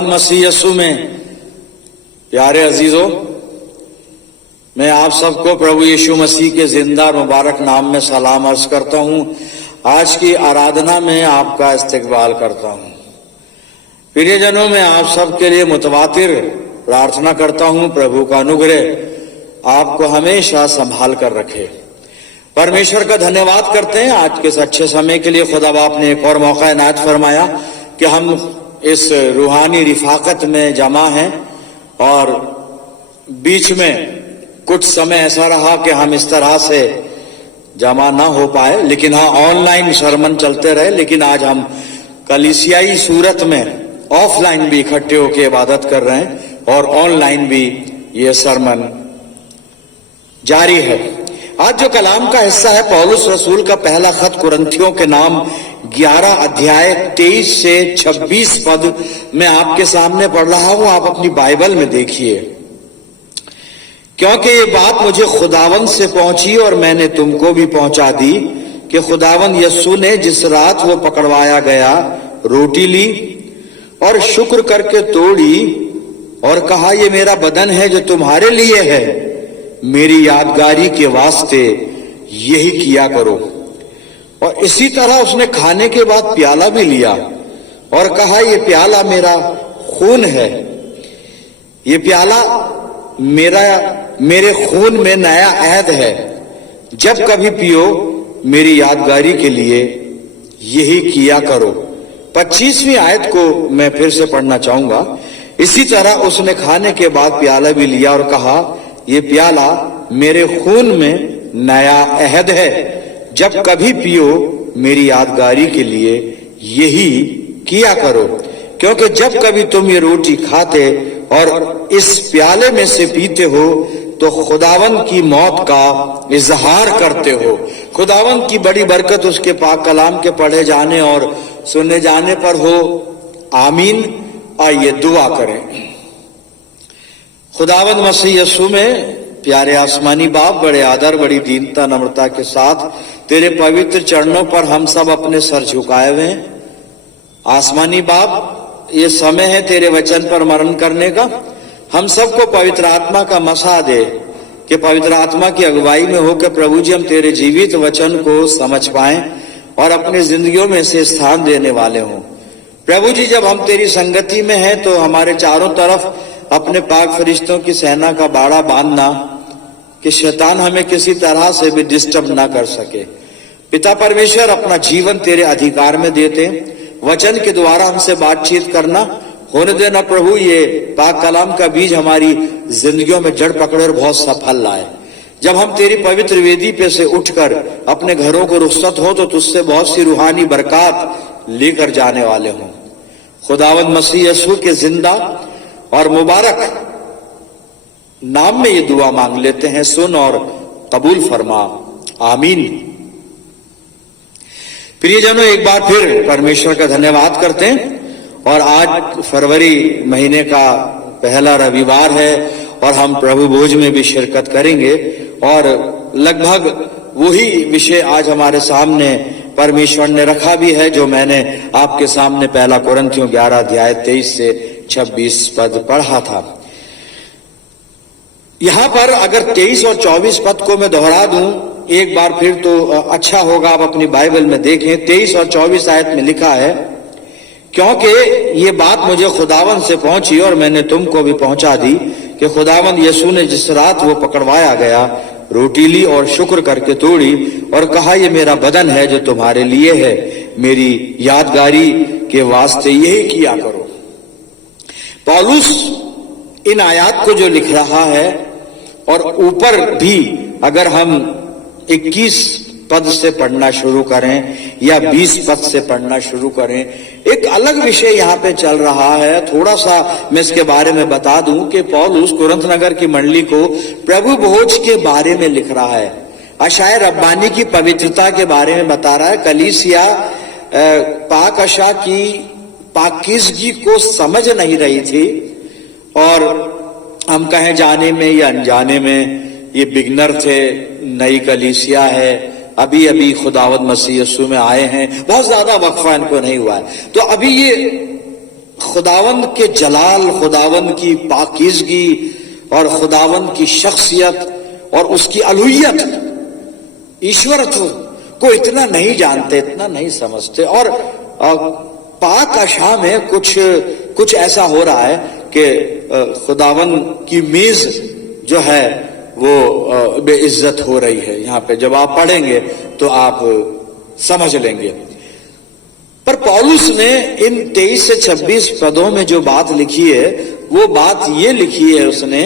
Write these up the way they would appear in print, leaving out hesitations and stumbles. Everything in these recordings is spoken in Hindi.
खुदावंद मसीह यीशु में प्यारे अजीजों, मैं आप सबको प्रभु यीशु मसीह के जिंदा और मुबारक नाम में सलाम अर्ज करता हूं। आज की आराधना में आपका इस्तकबाल करता हूं। प्रियजनों, मैं आप सबके लिए मुतवातिर प्रार्थना करता हूं, प्रभु का अनुग्रह आपको हमेशा संभाल कर रखे। परमेश्वर का धन्यवाद करते हैं आज के इस अच्छे समय के लिए। खुदा बाप ने एक और मौका इनायत फरमाया कि हम इस रूहानी रिफाकत में जमा हैं, और बीच में कुछ समय ऐसा रहा कि हम इस तरह से जमा ना हो पाए, लेकिन हाँ, ऑनलाइन सरमन चलते रहे। लेकिन आज हम कलीसियाई सूरत में ऑफलाइन भी इकट्ठे होकर इबादत कर रहे हैं और ऑनलाइन भी ये सरमन जारी है। आज जो कलाम का हिस्सा है पौलुस रसूल का पहला खत कुरिन्थियों के नाम 11 अध्याय 23 से 26 पद मैं आपके सामने पढ़ रहा हूं। आप अपनी बाइबल में देखिए, क्योंकि ये बात मुझे खुदावंद से पहुंची और मैंने तुमको भी पहुंचा दी कि खुदावंद यीशु ने जिस रात वो पकड़वाया गया रोटी ली और शुक्र करके तोड़ी और कहा, ये मेरा बदन है जो तुम्हारे लिए है, मेरी यादगारी के वास्ते यही किया करो। और इसी तरह उसने खाने के बाद प्याला भी लिया और कहा, ये प्याला मेरा खून है, ये प्याला मेरे खून में नया अहद है, जब कभी पियो मेरी यादगारी के लिए यही किया करो। 25वीं आयत को मैं फिर से पढ़ना चाहूंगा। इसी तरह उसने खाने के बाद प्याला भी लिया और कहा, ये प्याला मेरे खून में नया अहद है, जब कभी पियो मेरी यादगारी के लिए यही किया करो। क्योंकि जब कभी तुम ये रोटी खाते और इस प्याले में से पीते हो तो खुदावंद की मौत का इजहार करते हो। खुदावंद की बड़ी बरकत उसके पाक कलाम के पढ़े जाने और सुने जाने पर हो। आमीन। आइए दुआ करें। खुदावंद मसीह यीशु में प्यारे आसमानी बाप, बड़े आदर बड़ी दीनता नम्रता के साथ तेरे पवित्र चरणों पर हम सब अपने सर झुकाए हुए हैं। आसमानी बाप, ये समय है तेरे वचन पर मनन करने का। हम सबको पवित्र आत्मा का मसा दे कि पवित्र आत्मा की अगुवाई में होकर प्रभु जी हम तेरे जीवित वचन को समझ पाएं और अपनी जिंदगियों में से स्थान देने वाले हों। प्रभु जी, जब हम तेरी संगति में हैं तो हमारे चारों तरफ अपने पाक फरिश्तों की सेना का बाड़ा बांधना कि शैतान हमें किसी तरह से भी डिस्टर्ब ना कर सके। पिता परमेश्वर, अपना जीवन तेरे अधिकार में देते, वचन के द्वारा हमसे बातचीत करना होने देना प्रभु। ये पाक कलाम का बीज हमारी जिंदगियों में जड़ पकड़े और बहुत सफल लाए। जब हम तेरी पवित्र वेदी पे से उठकर अपने घरों को रुखसत हो तो तुझसे बहुत सी रूहानी बरकत लेकर जाने वाले हों। खुदावंद मसीह यीशु के जिंदा और मुबारक नाम में ये दुआ मांग लेते हैं, सुन और कबूल फरमा। आमीन। प्रियजनों, एक बार फिर परमेश्वर का धन्यवाद करते हैं। और आज फरवरी महीने का पहला रविवार है और हम प्रभु भोज में भी शिरकत करेंगे और लगभग वही विषय आज हमारे सामने परमेश्वर ने रखा भी है जो मैंने आपके सामने पहला कुरिन्थियों 11 अध्याय 23 से 26 पद पढ़ा था। यहां पर अगर 23 और 24 पद को मैं दोहरा दूं एक बार फिर तो अच्छा होगा। आप अपनी बाइबल में देखें, 23 और 24 आयत में लिखा है, क्योंकि ये बात मुझे खुदावंद से पहुंची और मैंने तुमको भी पहुंचा दी कि खुदावंद यीशु ने जिस रात वो पकड़वाया गया रोटी ली और शुक्र करके तोड़ी और कहा, ये मेरा बदन है जो तुम्हारे लिए है, मेरी यादगारी के वास्ते यही किया करो। पौलुस इन आयत को जो लिख रहा है और ऊपर भी अगर हम 21 पद से पढ़ना शुरू करें या 20 पद से पढ़ना शुरू करें, एक अलग विषय यहाँ पे चल रहा है। थोड़ा सा मैं इसके बारे में बता दूं कि पौलुस कुरिन्थ नगर की मंडली को प्रभु भोज के बारे में लिख रहा है, अशाए रब्बानी की पवित्रता के बारे में बता रहा है। कलीसिया पाक अशा की पाकीज़गी को समझ नहीं रही थी और हम कहें जाने में या अनजाने में ये बिगनर थे, नई कलीसिया है, अभी अभी खुदावंद मसीह यीशु में आए हैं, बहुत ज्यादा वक्फा इनको नहीं हुआ है। तो अभी ये खुदावंद के जलाल, खुदावंद की पाकीज़गी और खुदावंद की शख्सियत और उसकी अलूहियत, ईश्वरत्व को इतना नहीं जानते, इतना नहीं समझते। और पाक अशा में कुछ ऐसा हो रहा है कि खुदावंद की मेज जो है वो बेइज्जत हो रही है। यहां पे जब आप पढ़ेंगे तो आप समझ लेंगे। पर पौलुस ने इन 23 से 26 पदों में जो बात लिखी है, वो बात ये लिखी है उसने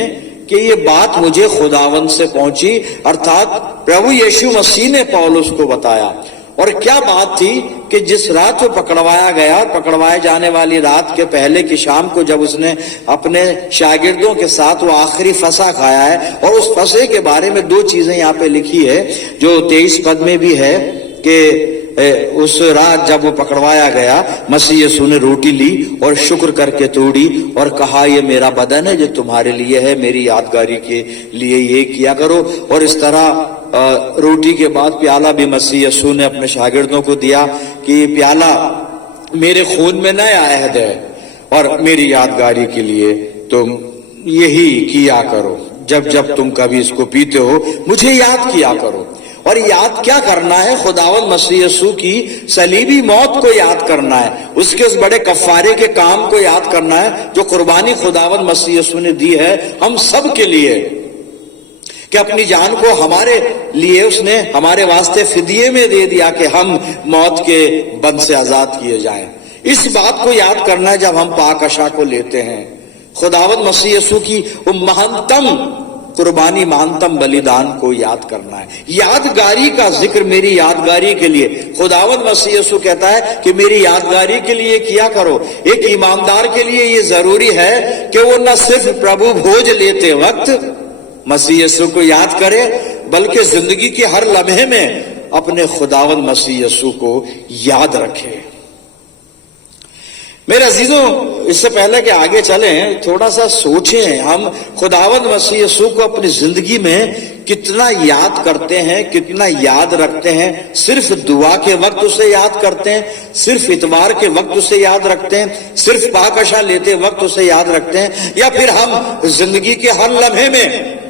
कि ये बात मुझे खुदावंद से पहुंची, अर्थात प्रभु यीशु मसीह ने पौलुस को बताया। और क्या बात थी कि जिस रात वो पकड़वाया गया, पकड़वाए जाने वाली रात के पहले की शाम को जब उसने अपने शागिर्दों के साथ वो आखिरी फसा खाया है, और उस फसे के बारे में दो चीजें यहाँ पे लिखी है जो 23 पद में भी है कि उस रात जब वो पकड़वाया गया, मसीह यीशु ने रोटी ली और शुक्र करके तोड़ी और कहा, ये मेरा बदन है जो तुम्हारे लिए है, मेरी यादगारी के लिए ये किया करो। और इस तरह रोटी के बाद प्याला भी मसीह यीशु ने अपने शागिर्दों को दिया कि प्याला मेरे खून में नया अहद है और मेरी यादगारी के लिए तुम यही किया करो। जब जब तुम कभी इसको पीते हो मुझे याद किया करो। और याद क्या करना है? खुदावंद मसीह यीशु की सलीबी मौत को याद करना है, उसके उस बड़े कफारे के काम को याद करना है जो कुर्बानी खुदावंद मसीह यीशु ने दी है हम सब के लिए, कि अपनी जान को हमारे लिए उसने हमारे वास्ते फिदिये में दे दिया कि हम मौत के बंध से आजाद किए जाएं। इस बात को याद करना है जब हम पाक अशा को लेते हैं। खुदावंद मसीह यीशु की वो महानतम कुर्बानी, महानतम बलिदान को याद करना है। यादगारी का जिक्र मेरी यादगारी के लिए, खुदावंद मसीह यीशु कहता है कि मेरी यादगारी के लिए किया करो। एक ईमानदार के लिए ये जरूरी है कि वो न सिर्फ प्रभु भोज लेते वक्त मसीह यीशु को याद करे, बल्कि जिंदगी के हर लम्हे में अपने खुदावंद मसीह यीशु को याद रखे। मेरे अजीजों, इससे पहले कि आगे चलें, थोड़ा सा सोचें, हम खुदावंद मसीह यीशु को अपनी जिंदगी में कितना याद करते हैं, कितना याद रखते हैं। सिर्फ दुआ के वक्त उसे याद करते हैं, सिर्फ इतवार के वक्त उसे याद रखते हैं, सिर्फ पाकशा लेते वक्त उसे याद रखते हैं, या फिर हम जिंदगी के हर लम्हे में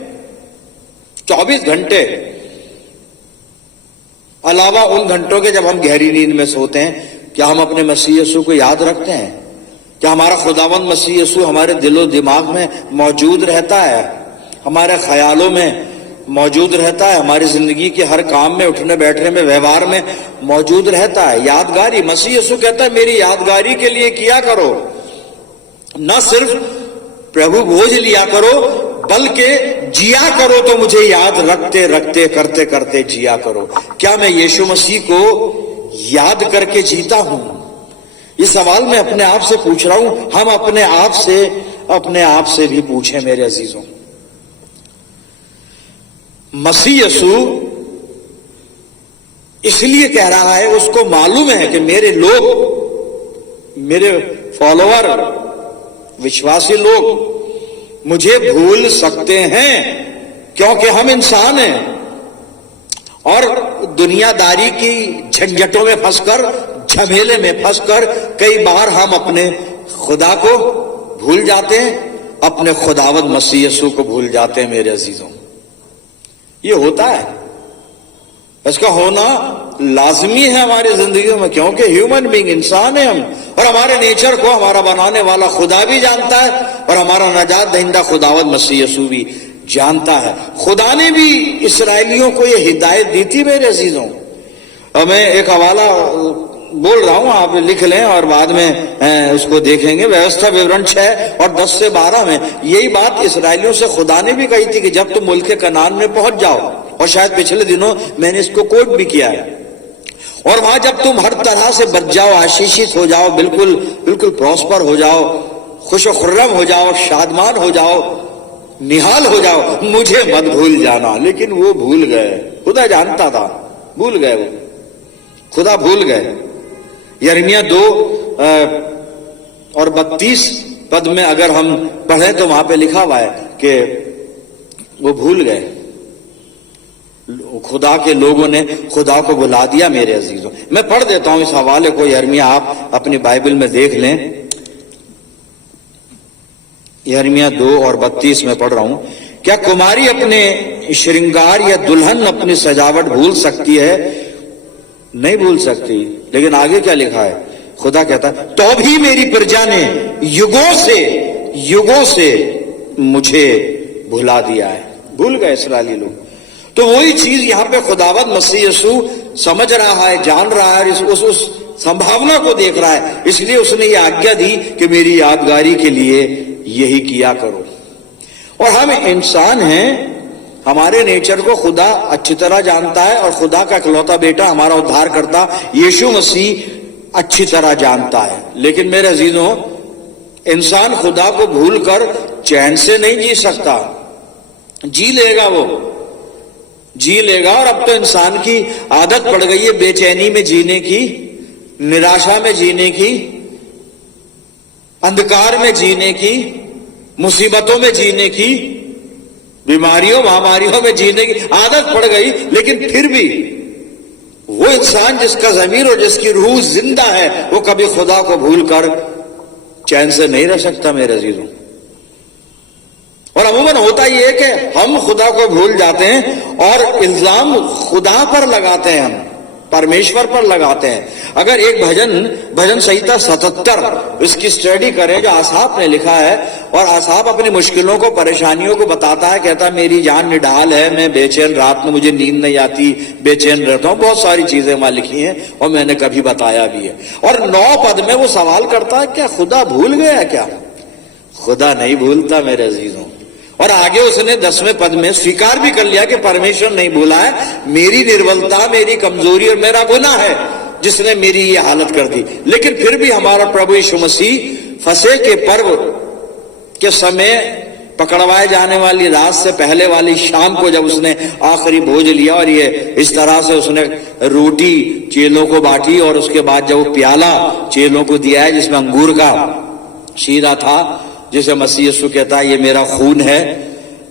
24 घंटे अलावा उन घंटों के जब हम गहरी नींद में सोते हैं, क्या हम अपने मसीह यीशु को याद रखते हैं? क्या हमारा खुदावंद मसीह यीशु हमारे दिलो दिमाग में मौजूद रहता है, हमारे ख्यालों में मौजूद रहता है, हमारी जिंदगी के हर काम में, उठने बैठने में, व्यवहार में मौजूद रहता है? यादगारी, मसीह यीशु कहता है मेरी यादगारी के लिए किया करो। न सिर्फ प्रभु भोज लिया करो, बल्कि जिया करो तो मुझे याद रखते रखते, करते करते जिया करो। क्या मैं यीशु मसीह को याद करके जीता हूं? ये सवाल मैं अपने आप से पूछ रहा हूं, हम अपने आप से भी पूछें मेरे अजीजों। मसीह यीशु इसलिए कह रहा है, उसको मालूम है कि मेरे लोग, मेरे फॉलोअर, विश्वासी लोग मुझे भूल सकते हैं, क्योंकि हम इंसान हैं और दुनियादारी की झंझटों में फंसकर, झमेले में फंसकर कई बार हम अपने खुदा को भूल जाते हैं, अपने खुदावंद मसीह यीशु को भूल जाते हैं। मेरे अजीजों, ये होता है, इसका होना लाजमी है हमारी जिंदगियों में, क्योंकि ह्यूमन बीइंग, इंसान है हम, और हमारे नेचर को हमारा बनाने वाला खुदा भी जानता है और हमारा नजात दहिंदा खुदावंद मसीह यीशु भी जानता है। खुदा ने भी इसराइलियों को यह हिदायत दी थी मेरे अजीजों। और मैं एक हवाला बोल रहा हूं, आप लिख लें और बाद में उसको देखेंगे। व्यवस्था विवरण 6 और 10 से 12 में यही बात इसराइलियों से खुदा ने भी कही थी कि जब तुम मुल्क कनान में पहुंच जाओ, और शायद पिछले दिनों मैंने इसको कोट भी किया है, और वहां जब तुम हर तरह से बच जाओ, आशीषित हो जाओ, बिल्कुल बिल्कुल प्रॉस्पर हो जाओ, खुश खुर्रम हो जाओ, शादमान हो जाओ, निहाल हो जाओ, मुझे मत भूल जाना। लेकिन वो भूल गए, खुदा जानता था, भूल गए, वो खुदा भूल गए। यिर्मयाह 2 और 32 पद में अगर हम पढ़ें तो वहां पे लिखा हुआ है कि वो भूल गए, खुदा के लोगों ने खुदा को भुला दिया। मेरे अजीजों, मैं पढ़ देता हूं इस हवाले को, यिर्मयाह आप अपनी बाइबल में देख लें। यिर्मयाह 2 और 32 में पढ़ रहा हूं, क्या कुमारी अपने श्रृंगार या दुल्हन अपनी सजावट भूल सकती है? नहीं भूल सकती। लेकिन आगे क्या लिखा है? खुदा कहता है तो भी मेरी प्रजा ने युगों से मुझे भुला दिया है। भूल गए इस्राएली लोग। तो वही चीज यहां पे खुदावंद मसीह यीशु समझ रहा है, जान रहा है, उस संभावना को देख रहा है, इसलिए उसने ये आज्ञा दी कि मेरी यादगारी के लिए यही किया करो। और हम इंसान हैं, हमारे नेचर को खुदा अच्छी तरह जानता है और खुदा का इकलौता बेटा हमारा उद्धार करता यीशु मसीह अच्छी तरह जानता है। लेकिन मेरे अजीजों, इंसान खुदा को भूलकर चैन से नहीं जी सकता। जी लेगा, वो जी लेगा। और अब तो इंसान की आदत पड़ गई है बेचैनी में जीने की, निराशा में जीने की, अंधकार में जीने की, मुसीबतों में जीने की, बीमारियों महामारियों में जीने की आदत पड़ गई। लेकिन फिर भी वो इंसान जिसका ज़मीर और जिसकी रूह जिंदा है, वो कभी खुदा को भूलकर चैन से नहीं रह सकता मेरे अजीजों। और अमूमन होता ही है कि हम खुदा को भूल जाते हैं और इल्जाम खुदा पर लगाते हैं, हम परमेश्वर पर लगाते हैं। अगर एक भजन संहिता 77 इसकी स्टडी करें जो आसाफ ने लिखा है, और आसाफ अपनी मुश्किलों को, परेशानियों को बताता है, कहता है मेरी जान निढाल है, मैं बेचैन, रात में मुझे नींद नहीं आती, बेचैन रहता हूं। बहुत सारी चीजें वहां लिखी हैं और मैंने कभी बताया भी है। और 9 पद में वो सवाल करता है क्या खुदा भूल गया? क्या खुदा नहीं भूलता मेरे अजीजों। और आगे उसने 10वें पद में स्वीकार भी कर लिया कि परमेश्वर नहीं भूला है, मेरी निर्बलता, मेरी कमजोरी और मेरा गुनाह है जिसने मेरी ये हालत कर दी। लेकिन फिर भी हमारा प्रभु यीशु मसीह फसह के पर्व के समय, पकड़वाए जाने वाली रात से पहले वाली शाम को, जब उसने आखिरी भोज लिया और ये इस तरह से उसने रोटी चेलों को बांटी, और उसके बाद जब वो प्याला चेलों को दिया है जिसमें अंगूर का शीरा था, जिसे मसीह यीशु कहता है ये मेरा खून है।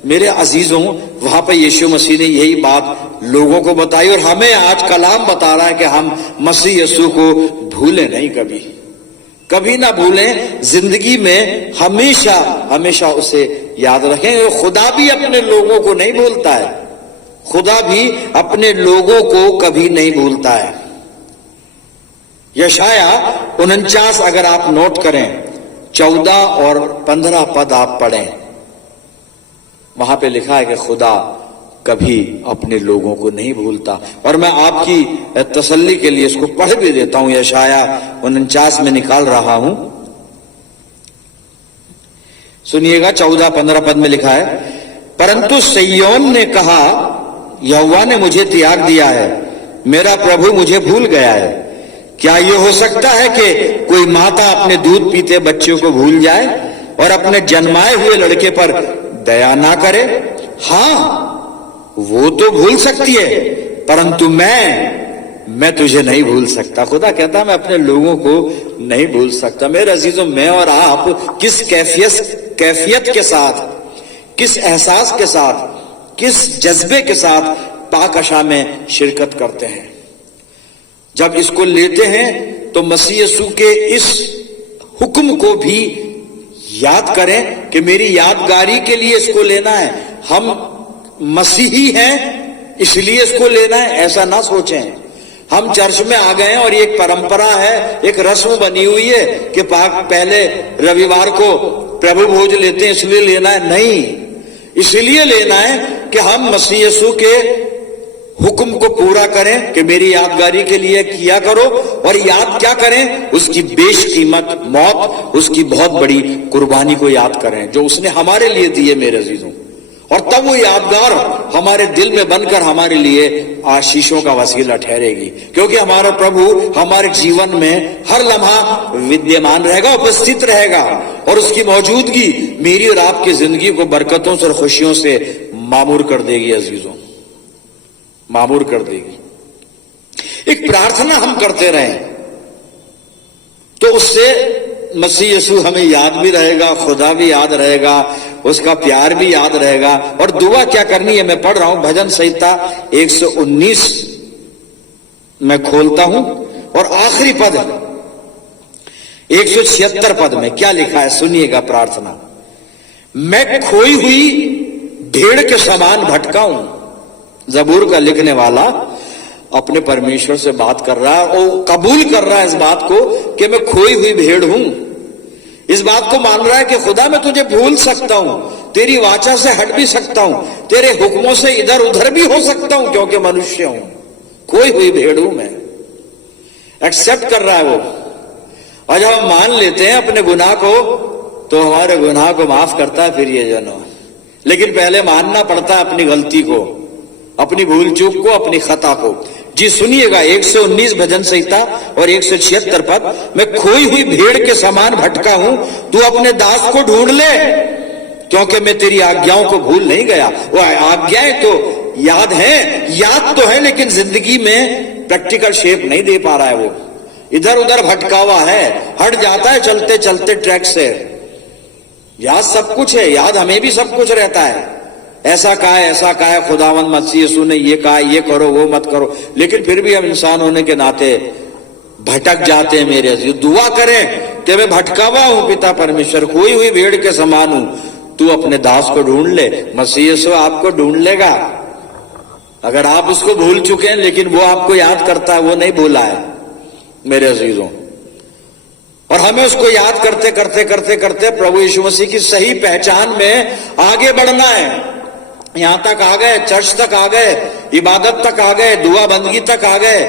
मेरे अजीजों, वहां पर यीशु मसीह ने यही बात लोगों को बताई और हमें आज कलाम बता रहा है कि हम मसीह यीशु को भूलें नहीं, कभी ना भूलें। जिंदगी में हमेशा हमेशा उसे याद रखें। खुदा भी अपने लोगों को नहीं भूलता है, खुदा भी अपने लोगों को कभी नहीं भूलता है। यशाया 49 अगर आप नोट करें, 14 और 15 पद आप पढ़ें, वहां पे लिखा है कि खुदा कभी अपने लोगों को नहीं भूलता। और मैं आपकी तसल्ली के लिए इसको पढ़ भी देता हूं, यशाया 49 में निकाल रहा हूं, सुनिएगा। 14-15 पद में लिखा है, परंतु सिय्योन ने कहा यहोवा ने मुझे त्याग दिया है, मेरा प्रभु मुझे भूल गया है। क्या यह हो सकता है कि कोई माता अपने दूध पीते बच्चों को भूल जाए और अपने जन्माए हुए लड़के पर दया ना करे? हां, वो तो भूल सकती है, परंतु मैं तुझे नहीं भूल सकता। खुदा कहता मैं अपने लोगों को नहीं भूल सकता। मेरे अजीजों, मैं और आप किस कैफियत के साथ, किस एहसास के साथ, किस जज्बे के साथ पाकशा में शिरकत करते हैं। जब इसको लेते हैं तो मसीह यीशु के इस हुक्म को भी याद करें कि मेरी यादगारी के लिए इसको लेना है। हम मसीही हैं इसलिए इसको लेना है, ऐसा ना सोचें। हम चर्च में आ गए हैं और एक परंपरा है, एक रस्म बनी हुई है कि पहले रविवार को प्रभु भोज लेते हैं इसलिए लेना है। नहीं, इसलिए लेना है कि हम मसीह यीशु के हुक्म को पूरा करें कि मेरी यादगारी के लिए किया करो। और याद क्या करें? उसकी बेशकीमत मौत, उसकी बहुत बड़ी कुर्बानी को याद करें जो उसने हमारे लिए दी है मेरे अजीजों। और तब वो यादगार हमारे दिल में बनकर हमारे लिए आशीषों का वसीला ठहरेगी, क्योंकि हमारा प्रभु हमारे जीवन में हर लम्हा विद्यमान रहेगा, उपस्थित रहेगा। और उसकी मौजूदगी मेरी और आपकी जिंदगी को बरकतों से और खुशियों से मामूर कर देगी अजीजों, मामूर कर देगी। एक प्रार्थना हम करते रहें तो उससे मसीह यीशु हमें याद भी रहेगा, खुदा भी याद रहेगा, उसका प्यार भी याद रहेगा। और दुआ क्या करनी है मैं पढ़ रहा हूं, भजन संहिता 119 मैं खोलता हूं और आखिरी पद 176 पद में क्या लिखा है सुनिएगा प्रार्थना। मैं खोई हुई भेड़ के समान भटका हूं। जबूर का लिखने वाला अपने परमेश्वर से बात कर रहा है और कबूल कर रहा है इस बात को कि मैं खोई हुई भेड़ हूं। इस बात को मान रहा है कि खुदा मैं तुझे भूल सकता हूं, तेरी वाचा से हट भी सकता हूं, तेरे हुक्मों से इधर उधर भी हो सकता हूं, क्योंकि मनुष्य हूं, खोई हुई भेड़ हूं मैं। एक्सेप्ट कर रहा है वो। और जब हम मान लेते हैं अपने गुनाह को तो हमारे गुनाह को माफ करता है फिर ये जनो। लेकिन पहले मानना पड़ता है अपनी गलती को, अपनी भूल चूक को, अपनी खता को। जी सुनिएगा 119 भजन संहिता और 176 पद। मैं खोई हुई भेड़ के समान भटका हूं, तू अपने दास को ढूंढ ले, क्योंकि मैं तेरी आज्ञाओं को भूल नहीं गया। वो आज्ञाएं तो याद तो है, लेकिन जिंदगी में प्रैक्टिकल शेप नहीं दे पा रहा है। वो इधर उधर भटका हुआ है, हट जाता है चलते चलते ट्रैक से। याद सब कुछ है, याद हमें भी सब कुछ रहता है, ऐसा कहा है खुदावंद मसीह यीशु ने ये कहा, ये करो वो मत करो, लेकिन फिर भी हम इंसान होने के नाते भटक जाते हैं। मेरे दुआ करें कि मैं भटका हुआ हूं पिता परमेश्वर, खोई हुई भेड़ के समान हूं, तू अपने दास को ढूंढ ले। मसीह यीशु आपको ढूंढ लेगा। अगर आप उसको भूल चुके हैं लेकिन वो आपको याद करता है, वो नहीं भूला है मेरे अजीजों। और हमें उसको याद करते करते करते करते प्रभु यीशु मसीह की सही पहचान में आगे बढ़ना है। यहां तक आ गए, चर्च तक आ गए, इबादत तक आ गए, दुआ बंदगी तक आ गए,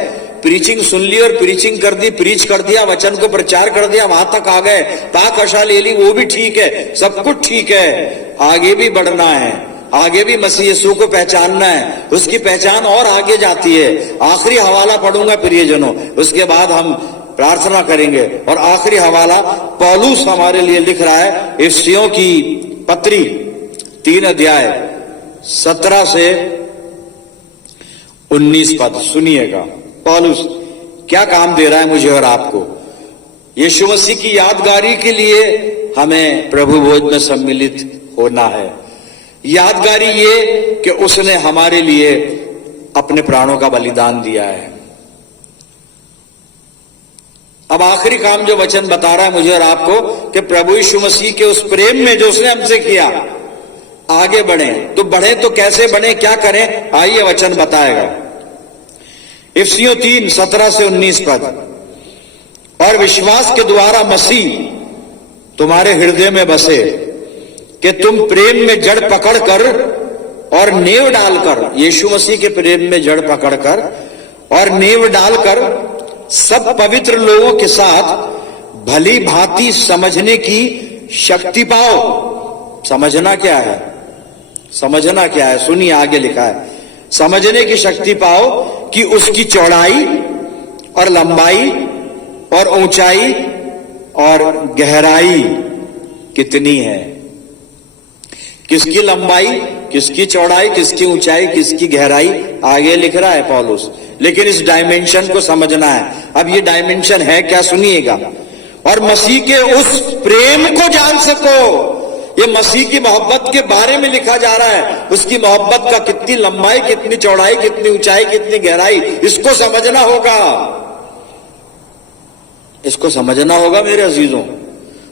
प्रीचिंग सुन ली और प्रीचिंग कर दी, प्रीच कर दिया, वचन को प्रचार कर दिया, वहां तक आ गए, पाक आशा ले ली, वो भी ठीक है, सब कुछ ठीक है। आगे भी बढ़ना है, आगे भी मसीह यीशु को पहचानना है, उसकी पहचान और आगे जाती है। आखिरी हवाला पढ़ूंगा प्रियजनों, उसके बाद हम प्रार्थना करेंगे। और आखिरी हवाला पौलुस हमारे लिए लिख रहा है इफिसियों की पत्री 3 अध्याय 17 से 19 पद। सुनिएगा पौलुस क्या काम दे रहा है मुझे और आपको। यीशु मसीह की यादगारी के लिए हमें प्रभु भोज में सम्मिलित होना है। यादगारी ये कि उसने हमारे लिए अपने प्राणों का बलिदान दिया है। अब आखिरी काम जो वचन बता रहा है मुझे और आपको कि प्रभु यीशु मसीह के उस प्रेम में जो उसने हमसे किया, आगे बढ़े। तो बढ़े तो कैसे बढ़े, क्या करें, आइए वचन बताएगा। इफिसियों 3 17 से 19 पद। और विश्वास के द्वारा मसीह तुम्हारे हृदय में बसे कि तुम प्रेम में जड़ पकड़कर और नींव डालकर, यीशु मसीह के प्रेम में जड़ पकड़कर और नींव डालकर सब पवित्र लोगों के साथ भली भांति समझने की शक्ति पाओ। समझना क्या है, समझना क्या है, सुनिए आगे लिखा है। समझने की शक्ति पाओ कि उसकी चौड़ाई और लंबाई और ऊंचाई और गहराई कितनी है। किसकी लंबाई, किसकी चौड़ाई, किसकी ऊंचाई, किसकी गहराई, आगे लिख रहा है पौलुस। लेकिन इस डायमेंशन को समझना है। अब ये डायमेंशन है क्या, सुनिएगा। और मसीह के उस प्रेम को जान सको। ये मसीह की मोहब्बत के बारे में लिखा जा रहा है। उसकी मोहब्बत का कितनी लंबाई, कितनी चौड़ाई, कितनी ऊंचाई, कितनी गहराई, इसको समझना होगा, इसको समझना होगा मेरे अजीजों।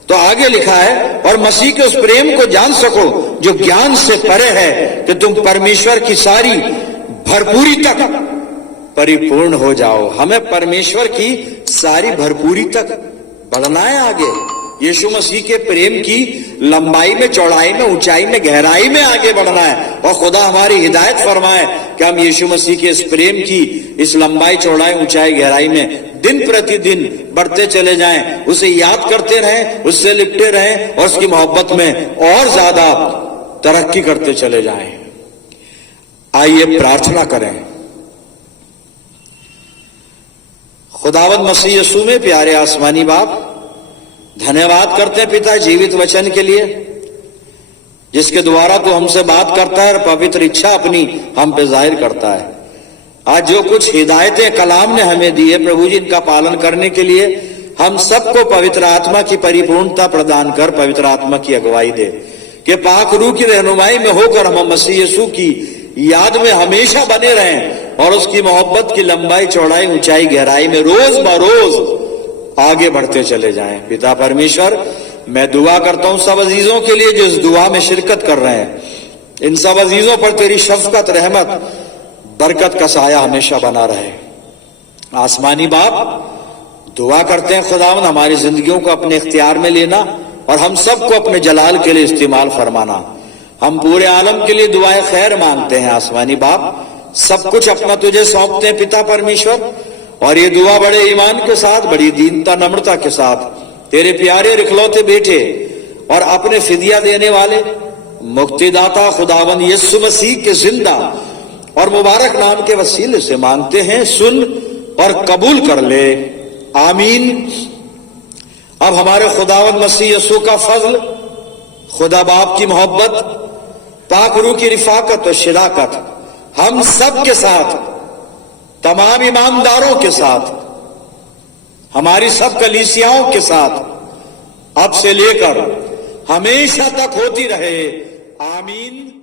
तो आगे लिखा है और मसीह के उस प्रेम को जान सको जो ज्ञान से परे है, कि तुम परमेश्वर की सारी भरपूरी तक परिपूर्ण हो जाओ। हमें परमेश्वर की सारी भरपूरी तक बढ़ना है आगे। यीशु मसीह के प्रेम की लंबाई में, चौड़ाई में, ऊंचाई में, गहराई में आगे बढ़ना है। और खुदा हमारी हिदायत फरमाए कि हम यीशु मसीह के इस प्रेम की इस लंबाई, चौड़ाई, ऊंचाई, गहराई में दिन प्रतिदिन बढ़ते चले जाएं, उसे याद करते रहें, उससे लिपटे रहें और उसकी मोहब्बत में और ज्यादा तरक्की करते चले जाएं। आइए प्रार्थना करें। खुदावंद मसीह यीशु में प्यारे आसमानी बाप, धन्यवाद करते हैं पिता जीवित वचन के लिए, जिसके द्वारा तो हमसे बात करता है और पवित्र इच्छा अपनी हम पे जाहिर करता है। आज जो कुछ हिदायतें कलाम ने हमें दी है प्रभु जी, इनका पालन करने के लिए हम सबको पवित्र आत्मा की परिपूर्णता प्रदान कर पवित्र आत्मा की अगुवाई दे, कि पाक रूह की रहनुमाई में होकर हम मसीह यीशु की याद में हमेशा बने रहें और उसकी मोहब्बत की लंबाई, चौड़ाई, ऊंचाई, गहराई में रोज बरोज आगे बढ़ते चले जाएं। पिता परमेश्वर, मैं दुआ करता हूं सब अजीजों के लिए जो इस दुआ में शिरकत कर रहे हैं। इन सब अजीजों पर तेरी शफकत, रहमत, बरकत का साया हमेशा बना रहे। आसमानी बाप दुआ करते हैं खुदावंद हमारी जिंदगियों को अपने इख्तियार में लेना और हम सबको अपने जलाल के लिए इस्तेमाल फरमाना। हम पूरे आलम के लिए दुआएं खैर मांगते हैं। आसमानी बाप सब कुछ अपना तुझे सौंपते हैं पिता परमेश्वर, और ये दुआ बड़े ईमान के साथ, बड़ी दीनता, नम्रता के साथ तेरे प्यारे इकलौते बेटे और अपने फिदिया देने वाले मुक्तिदाता खुदावंद यीशु मसीह के जिंदा और मुबारक नाम के वसीले से मांगते हैं। सुन और कबूल कर ले, आमीन। अब हमारे खुदावंद मसीह यीशु का फजल, खुदा बाप की मोहब्बत, पाक रूह की रिफाकत और शिराकत हम सब के साथ, तमाम ईमानदारों के साथ, हमारी सब कलीसियाओं के साथ अब से लेकर हमेशा तक होती रहे, आमीन।